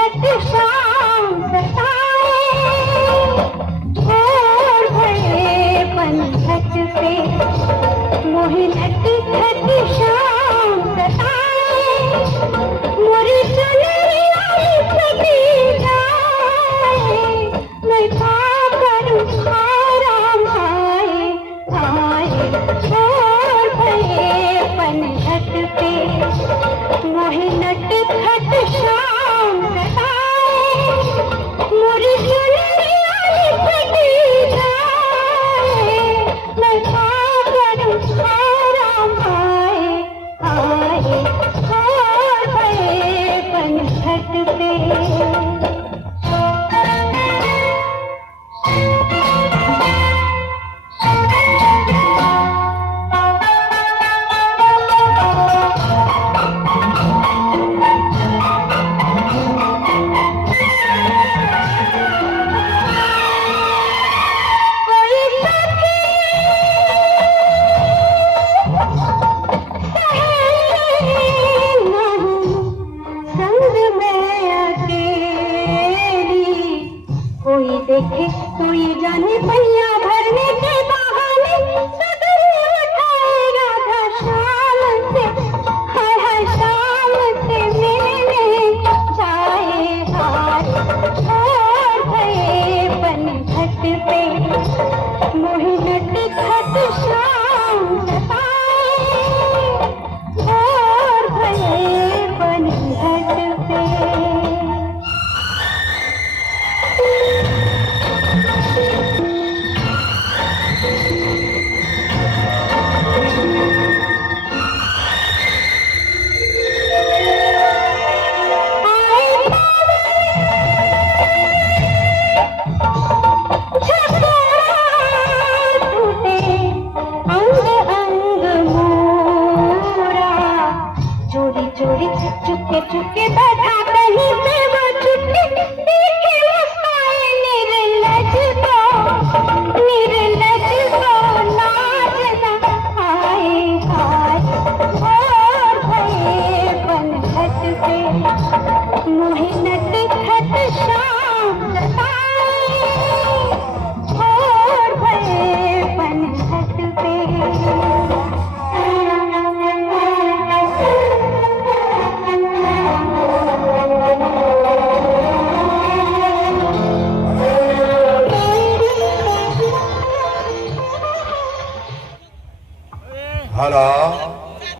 घट शाम सताए, छोड़ गए पनघट पे मोहि नट घट शाम सताए, मोरी चुनरिया लिपटी जाए, मैं क्या करूं आराम आए आए, छोड़ गए पनघट पे मोहि नट घट शाम सताए, मोरी चुनरिया लिपटी जाए, मैं क्या करूं आराम आए आए, छोड़ गए पनघट पे। कोई देखे कोई जाने पहिया भरने के बहाने सदर उठाएगा था शाम से, हाय हाय शाम से मिलने जाए हाय, छोड़ गए पनघट पे मोहि नट घट शाम सताए, छोड़ गए पनघट पे। चोरी चुपके चुपके बैठा कहीं पे वो छुट्टी देखे मुस्काए निर्लज को नाचना आए हाय, छोड़ गए पनघट पे मोहि